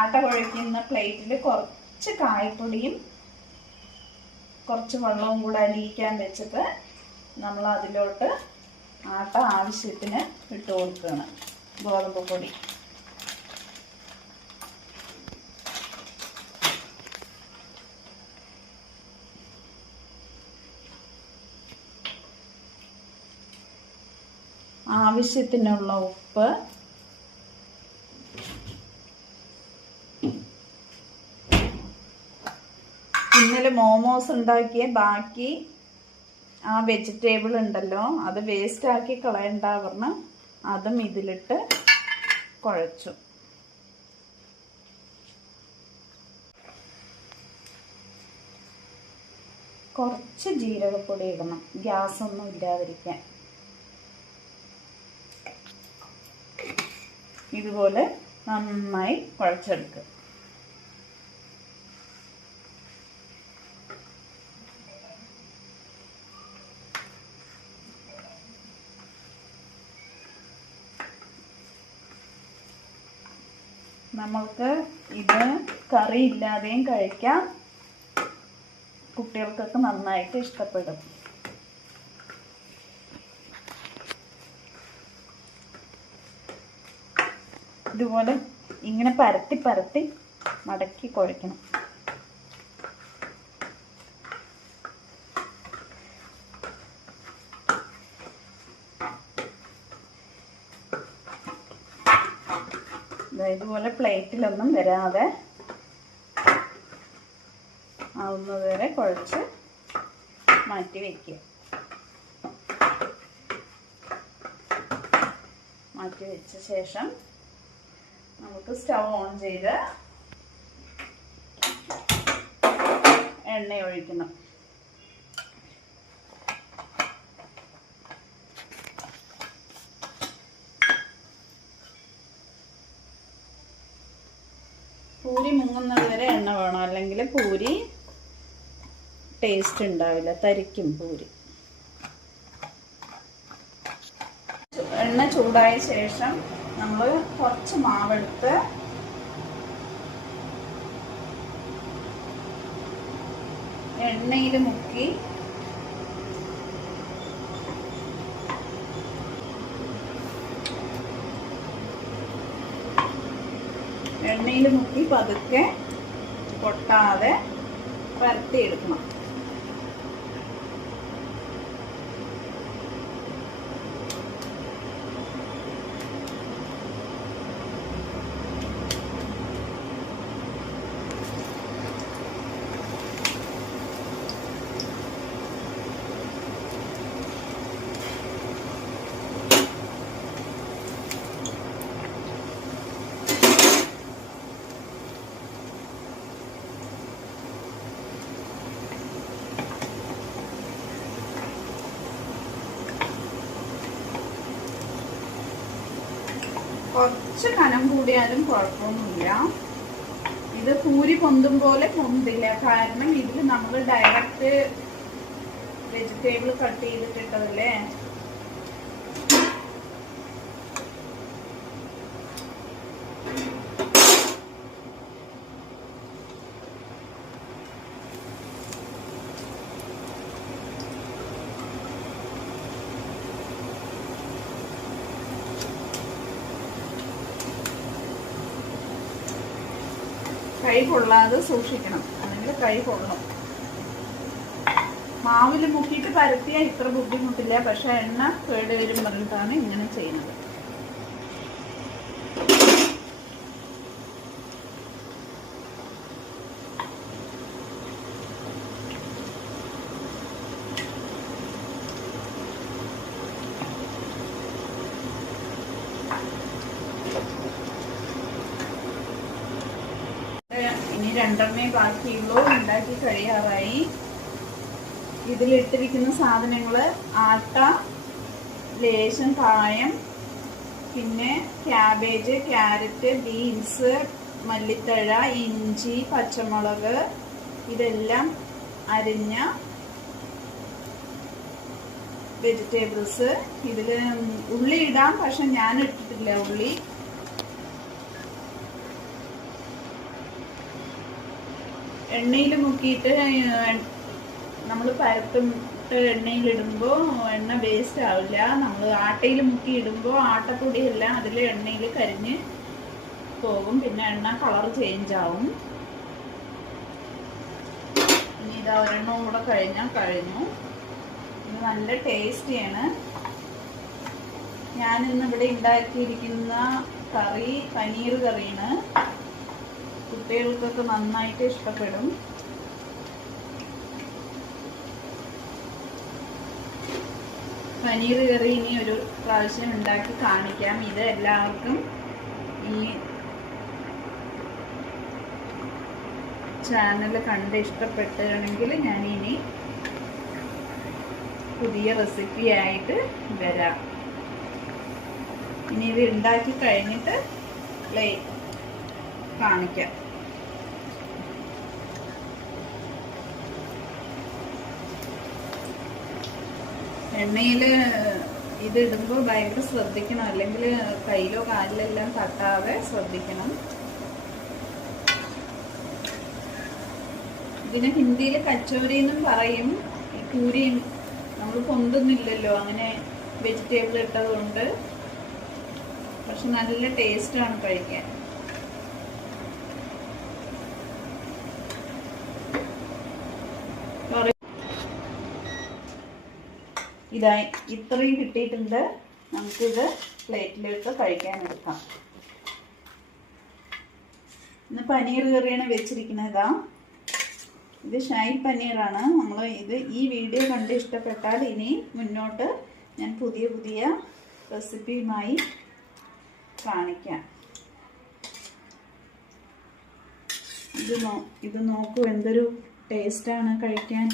ആട്ട കുഴയ്ക്കുന്ന പ്ലേറ്റിൽ കുറച്ച് കായപ്പൊടിയും കുറച്ച് വെള്ളവും കൂടെ അലിയിക്കാൻ വെച്ചിട്ട് നമ്മൾ അതിലോട്ട് ആട്ട ആവശ്യത്തിന് ഇട്ട് കൊടുക്കുകയാണ്. ഗോതമ്പ് പൊടി ആവശ്യത്തിനുള്ള ഉപ്പ്, ഇന്നലെ മോമോസ് ഉണ്ടാക്കിയ ബാക്കി ആ വെജിറ്റബിൾ ഉണ്ടല്ലോ, അത് വേസ്റ്റ് ആക്കി കളയണ്ട പറഞ്ഞ് അതും ഇതിലിട്ട് കുഴച്ചു. കുറച്ച് ജീരകപ്പൊടി ഇടണം, ഗ്യാസ് ഒന്നും ഇല്ലാതിരിക്കാൻ. ഇതുപോലെ നന്നായി കുഴച്ചെടുക്കുക. നമുക്ക് ഇത് കറി ഇല്ലാതെയും കഴിക്കാം. കുട്ടികൾക്കൊക്കെ നന്നായിട്ട് ഇഷ്ടപ്പെടും. ഇതുപോലെ ഇങ്ങനെ പരത്തി പരത്തി മടക്കി കുഴക്കണം. ഇതുപോലെ പ്ലേറ്റിലൊന്നും വരാതെ ആവുന്നത് വരെ കുഴച്ച് മാറ്റി വയ്ക്കുക. മാറ്റി വെച്ച ശേഷം നമുക്ക് സ്റ്റൗ ഓൺ ചെയ്ത് എണ്ണ ഒഴിക്കണം. പൂരി മുങ്ങുന്നത് വരെ എണ്ണ വേണം, അല്ലെങ്കിൽ പൂരി ടേസ്റ്റ് ഉണ്ടാവില്ല, തരിക്കും പൂരി. എണ്ണ ചൂടായ ശേഷം നമ്മൾ കുറച്ച് മാവെടുത്ത് എണ്ണയിൽ മുക്കി പതുക്കെ പൊട്ടാതെ പരത്തിയെടുക്കണം. കുറച്ച് കനം കൂടിയാലും കുഴപ്പമൊന്നുമില്ല. ഇത് പൂരി പൊന്തും പോലെ പൊന്തില്ല, കാരണം ഇതിൽ നമ്മൾ ഡയറക്റ്റ് വെജിറ്റബിൾ കട്ട് ചെയ്തിട്ടിട്ടതല്ലേ. കൈ കൊള്ളാതെ സൂക്ഷിക്കണം, അല്ലെങ്കിൽ കൈ കൊള്ളും. മാവിൽ മുക്കിയിട്ട് പരത്തിയാൽ ഇത്ര ബുദ്ധിമുട്ടില്ല, പക്ഷെ എണ്ണ കേട് വരും പറഞ്ഞിട്ടാണ് ഇങ്ങനെ ചെയ്യുന്നത്. ഇനി രണ്ടെണ്ണേ ബാക്കിയുള്ളൂ, ഉണ്ടാക്കി കഴിയാറായി. ഇതിലിട്ടിരിക്കുന്ന സാധനങ്ങൾ ആട്ട, ലേശം കായം, പിന്നെ ക്യാബേജ്, ക്യാരറ്റ്, ബീൻസ്, മല്ലിത്തഴ, ഇഞ്ചി, പച്ചമുളക്, ഇതെല്ലാം അരിഞ്ഞ വെജിറ്റബിൾസ്. ഇതിൽ ഉള്ളി ഇടാം, പക്ഷെ ഞാൻ ഇട്ടിട്ടില്ല ഉള്ളി. എണ്ണയിൽ മുക്കിയിട്ട് നമ്മൾ പരത്തിട്ട് എണ്ണയിലിടുമ്പോൾ എണ്ണ വേസ്റ്റ് ആവില്ല. നമ്മൾ ആട്ടയിൽ മുക്കി ഇടുമ്പോൾ ആട്ടപ്പൊടിയെല്ലാം അതിൽ എണ്ണയിൽ കരിഞ്ഞ് പോകും. പിന്നെ എണ്ണ കളർ ചേഞ്ച് ആവും. ഇനി ഇതാ ഒരെണ്ണം കൂടെ കഴിഞ്ഞാൽ കഴിഞ്ഞു. ഇത് നല്ല ടേസ്റ്റിയാണ്. ഞാനിന്ന് ഇവിടെ ഉണ്ടാക്കിയിരിക്കുന്ന കറി പനീർ കറിയാണ്. കുട്ടികൾക്കൊക്കെ നന്നായിട്ട് ഇഷ്ടപ്പെടും. പനീർ കറി ഇനി ഒരു പ്രാവശ്യം ഉണ്ടാക്കി കാണിക്കാം. ഇത് എല്ലാവർക്കും ഈ ചാനൽ കണ്ട് ഇഷ്ടപ്പെട്ടുകയാണെങ്കിൽ ഞാൻ ഇനി പുതിയ റെസിപ്പി ആയിട്ട് വരാം. ഇനി ഇത് ഉണ്ടാക്കി കഴിഞ്ഞിട്ട് കാണിക്കാം. എണ്ണയിൽ ഇത് ഇടുമ്പോൾ ഭയങ്കര ശ്രദ്ധിക്കണം, അല്ലെങ്കിൽ കയ്യിലോ കാലിലെല്ലാം തട്ടാതെ ശ്രദ്ധിക്കണം. ഇതിന് ഹിന്ദിയിൽ കച്ചോരി എന്നും പറയും. ഈ പൂരി നമ്മൾ പൊന്തുന്നില്ലല്ലോ അങ്ങനെ വെജിറ്റബിൾ ഇട്ടതുകൊണ്ട്. പക്ഷെ നല്ല ടേസ്റ്റാണ് കഴിക്കാൻ. ഇതായി ഇത്രയും കിട്ടിയിട്ടുണ്ട്. നമുക്കിത് പ്ലേറ്റിലേക്ക് കഴിക്കാൻ എടുക്കാം. ഇന്ന് പനീർ കറിയാണ് വെച്ചിരിക്കുന്നത്. ഇത് ഷാഹി പനീറാണ്. നമ്മൾ ഈ വീഡിയോ കണ്ട് ഇഷ്ടപ്പെട്ടാൽ ഇനി മുന്നോട്ട് ഞാൻ പുതിയ പുതിയ റെസിപ്പിയുമായി കാണിക്കാം. ഇത് നോക്കൂ, എന്തൊരു ടേസ്റ്റാണ് കഴിക്കാൻ.